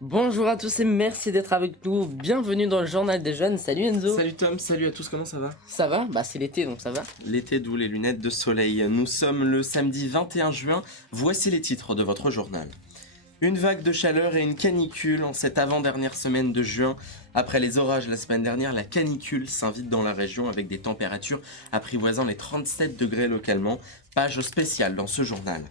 Bonjour à tous et merci d'être avec nous. Bienvenue dans le journal des jeunes. Salut Enzo. Salut Tom, salut à tous, comment ça va? Ça va? Bah c'est l'été donc ça va. L'été, d'où les lunettes de soleil. Nous sommes le samedi 21 juin, voici les titres de votre journal. Une vague de chaleur et une canicule en cette avant-dernière semaine de juin. Après les orages la semaine dernière, la canicule s'invite dans la région avec des températures apprivoisant les 37 degrés localement. Page spéciale dans ce journal.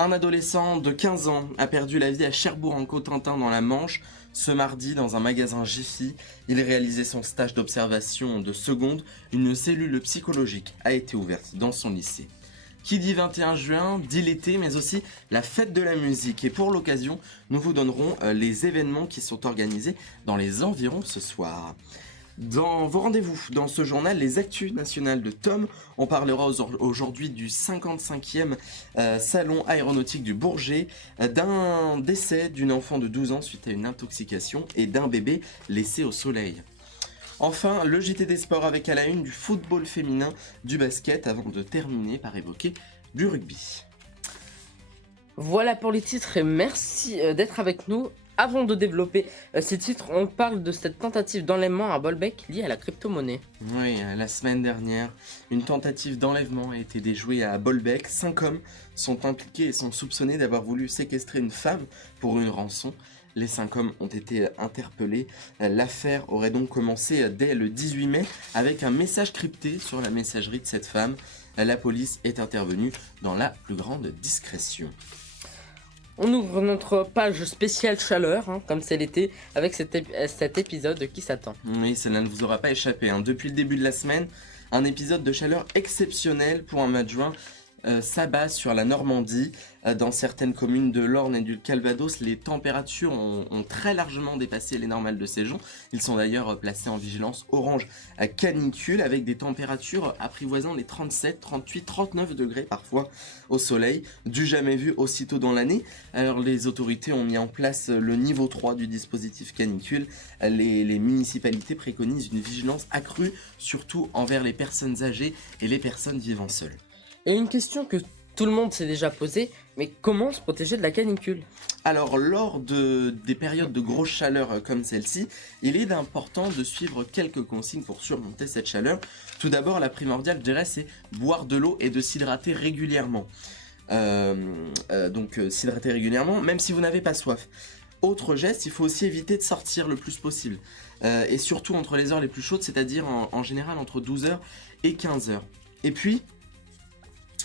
Un adolescent de 15 ans a perdu la vie à Cherbourg-en-Cotentin dans la Manche. Ce mardi, dans un magasin Jiffy, il réalisait son stage d'observation de seconde. Une cellule psychologique a été ouverte dans son lycée. Qui dit 21 juin, dit l'été, mais aussi la fête de la musique. Et pour l'occasion, nous vous donnerons les événements qui sont organisés dans les environs ce soir. Dans vos rendez-vous, dans ce journal, les actus nationales de Tom, on parlera aujourd'hui du 55e salon aéronautique du Bourget, d'un décès d'une enfant de 12 ans suite à une intoxication et d'un bébé laissé au soleil. Enfin, le JT des sports avec à la une du football féminin, du basket, avant de terminer par évoquer du rugby. Voilà pour les titres et merci d'être avec nous. Avant de développer ces titres, on parle de cette tentative d'enlèvement à Bolbec liée à la crypto-monnaie. Oui, la semaine dernière, une tentative d'enlèvement a été déjouée à Bolbec. 5 hommes sont impliqués et sont soupçonnés d'avoir voulu séquestrer une femme pour une rançon. Les 5 hommes ont été interpellés. L'affaire aurait donc commencé dès le 18 mai avec un message crypté sur la messagerie de cette femme. La police est intervenue dans la plus grande discrétion. On ouvre notre page spéciale chaleur, comme c'est l'été, avec cet épisode qui s'attend. Oui, cela ne vous aura pas échappé. Depuis le début de la semaine, un épisode de chaleur exceptionnel pour un mois de juin s'abat sur la Normandie. Dans certaines communes de l'Orne et du Calvados, les températures ont très largement dépassé les normales de saison. Ils sont d'ailleurs placés en vigilance orange à canicule avec des températures apprivoisant les 37, 38, 39 degrés parfois au soleil, du jamais vu aussitôt dans l'année. Alors les autorités ont mis en place le niveau 3 du dispositif canicule. Les municipalités préconisent une vigilance accrue, surtout envers les personnes âgées et les personnes vivant seules. Et une question que tout le monde s'est déjà posée, mais comment se protéger de la canicule? Alors, lors des périodes de grosse chaleur comme celle-ci, il est important de suivre quelques consignes pour surmonter cette chaleur. Tout d'abord, la primordiale, je dirais, c'est boire de l'eau et de s'hydrater régulièrement. S'hydrater régulièrement, même si vous n'avez pas soif. Autre geste, il faut aussi éviter de sortir le plus possible. Et surtout entre les heures les plus chaudes, c'est-à-dire en général entre 12h et 15h. Et puis,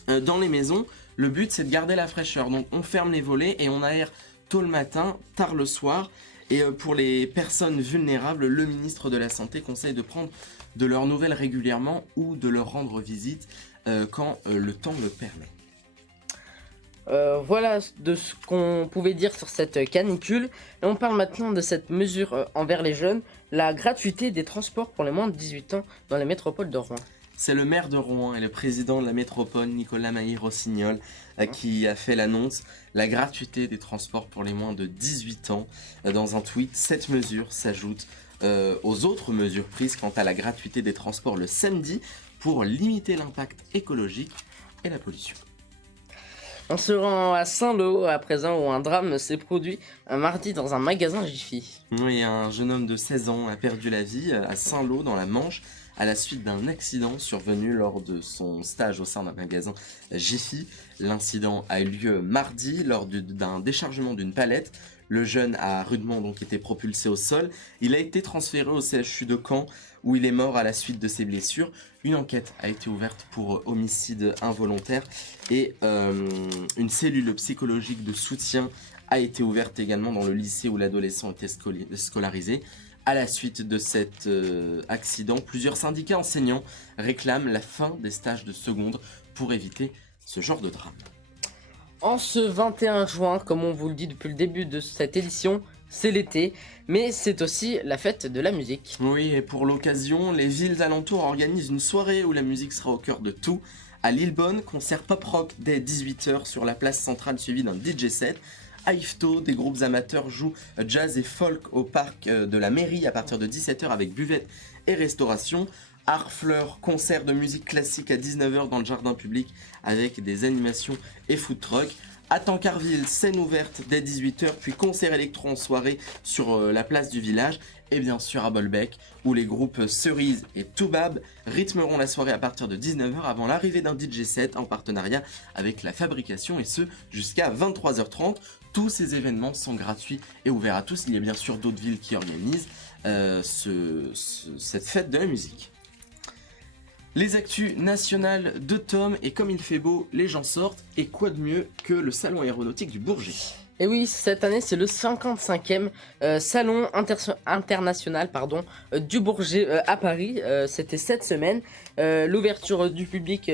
dans les maisons, le but c'est de garder la fraîcheur. Donc on ferme les volets et on aère tôt le matin, tard le soir. Et pour les personnes vulnérables, le ministre de la Santé conseille de prendre de leurs nouvelles régulièrement ou de leur rendre visite quand le temps le permet. Voilà de ce qu'on pouvait dire sur cette canicule. Et on parle maintenant de cette mesure envers les jeunes, la gratuité des transports pour les moins de 18 ans dans les métropoles de Rouen. C'est le maire de Rouen et le président de la métropole, Nicolas Mailly-Rossignol, qui a fait l'annonce. La gratuité des transports pour les moins de 18 ans. Dans un tweet, cette mesure s'ajoute aux autres mesures prises quant à la gratuité des transports le samedi pour limiter l'impact écologique et la pollution. On se rend à Saint-Lô à présent où un drame s'est produit un mardi dans un magasin Jiffy. Oui, un jeune homme de 16 ans a perdu la vie à Saint-Lô dans la Manche à la suite d'un accident survenu lors de son stage au sein d'un magasin Jiffy. L'incident a eu lieu mardi lors d'un déchargement d'une palette. Le jeune a rudement donc été propulsé au sol. Il a été transféré au CHU de Caen où il est mort à la suite de ses blessures. Une enquête a été ouverte pour homicide involontaire et une cellule psychologique de soutien a été ouverte également dans le lycée où l'adolescent était scolarisé. À la suite de cet accident, plusieurs syndicats enseignants réclament la fin des stages de seconde pour éviter ce genre de drame. En ce 21 juin, comme on vous le dit depuis le début de cette édition, c'est l'été, mais c'est aussi la fête de la musique. Oui, et pour l'occasion, les villes alentours organisent une soirée où la musique sera au cœur de tout. À Lillebonne, concert pop-rock dès 18h sur la place centrale suivi d'un DJ set. À Yvetot, des groupes amateurs jouent jazz et folk au parc de la mairie à partir de 17h avec buvette et restauration. Harfleur, concert de musique classique à 19h dans le jardin public avec des animations et food truck. À Tancarville, scène ouverte dès 18h, puis concert électro en soirée sur la place du village. Et bien sûr à Bolbec, où les groupes Cerise et Toubab rythmeront la soirée à partir de 19h avant l'arrivée d'un DJ set en partenariat avec La Fabrication, et ce jusqu'à 23h30. Tous ces événements sont gratuits et ouverts à tous. Il y a bien sûr d'autres villes qui organisent cette fête de la musique. Les actus nationales de Tom, et comme il fait beau, les gens sortent, et quoi de mieux que le salon aéronautique du Bourget. Et oui, cette année, c'est le 55e salon international du Bourget à Paris. C'était cette semaine. L'ouverture du public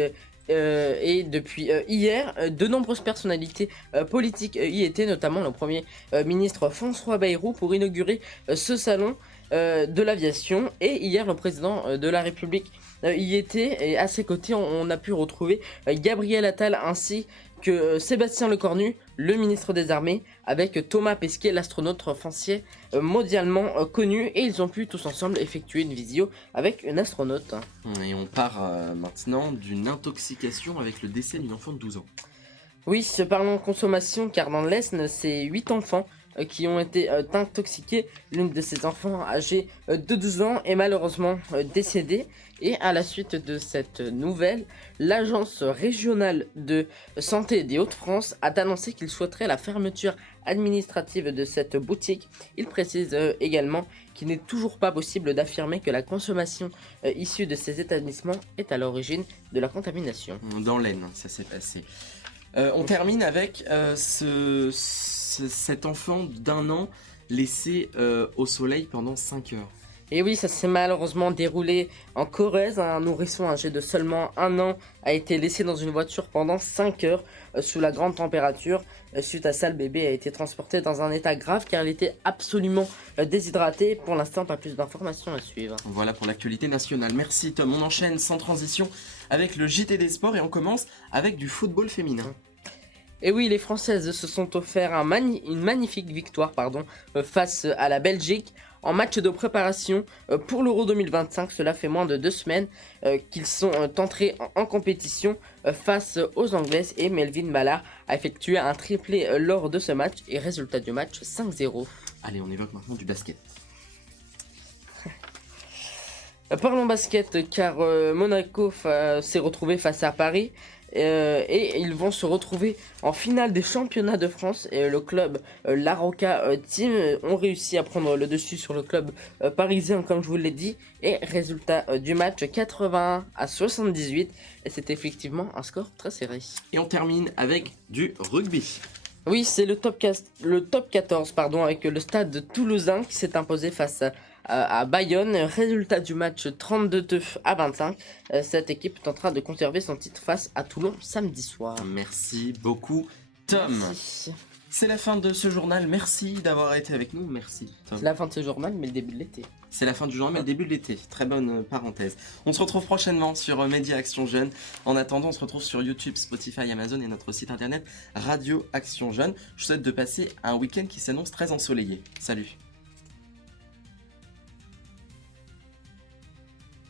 et depuis hier, de nombreuses personnalités politiques y étaient, notamment le Premier ministre François Bayrou, pour inaugurer ce salon de l'aviation. Et hier, le président de la République y était, et à ses côtés, on a pu retrouver Gabriel Attal ainsi que Sébastien Lecornu, le ministre des Armées, avec Thomas Pesquet, l'astronaute français mondialement connu, et ils ont pu tous ensemble effectuer une visio avec une astronaute. Et on part maintenant d'une intoxication avec le décès d'une enfant de 12 ans. Oui, parlons consommation, car dans l'Aisne, c'est 8 enfants qui ont été intoxiqués. L'une de ces enfants, âgée de 12 ans, est malheureusement décédée. Et à la suite de cette nouvelle, l'Agence régionale de santé des Hauts-de-France a annoncé qu'il souhaiterait la fermeture administrative de cette boutique. Il précise également qu'il n'est toujours pas possible d'affirmer que la consommation issue de ces établissements est à l'origine de la contamination. Dans l'Aisne, ça s'est passé. On termine avec cet enfant d'1 an laissé au soleil pendant 5 heures. Et oui, ça s'est malheureusement déroulé en Corrèze. Un nourrisson âgé de seulement 1 an a été laissé dans une voiture pendant 5 heures sous la grande température. Suite à ça, le bébé a été transporté dans un état grave car il était absolument déshydraté. Pour l'instant, pas plus d'informations à suivre. Voilà pour l'actualité nationale. Merci Tom. On enchaîne sans transition avec le JT des sports et on commence avec du football féminin. Et oui, les Françaises se sont offert une magnifique victoire face à la Belgique en match de préparation pour l'Euro 2025. Cela fait moins de 2 semaines qu'ils sont entrés en compétition face aux Anglaises, et Melvin Ballard a effectué un triplé lors de ce match, et résultat du match 5-0. Allez, on évoque maintenant du basket. Parlons basket, car Monaco s'est retrouvé face à Paris. Et ils vont se retrouver en finale des championnats de France, et le club La Roca Team ont réussi à prendre le dessus sur le club parisien, comme je vous l'ai dit, et résultat du match 81-78, et c'est effectivement un score très serré. Et on termine avec du rugby. Oui, c'est le top 14 avec le Stade Toulousain qui s'est imposé face à Bayonne. Résultat du match 32-25. Cette équipe tentera de conserver son titre face à Toulon samedi soir. Merci beaucoup Tom. Merci. C'est la fin de ce journal, merci d'avoir été avec nous, merci Tom. C'est la fin de ce journal, mais le début de l'été. C'est la fin du journal, mais le début de l'été, très bonne parenthèse. On se retrouve prochainement sur Média Action Jeune. En attendant, on se retrouve sur YouTube, Spotify, Amazon et notre site internet Radio Action Jeune. Je vous souhaite de passer un week-end qui s'annonce très ensoleillé. Salut.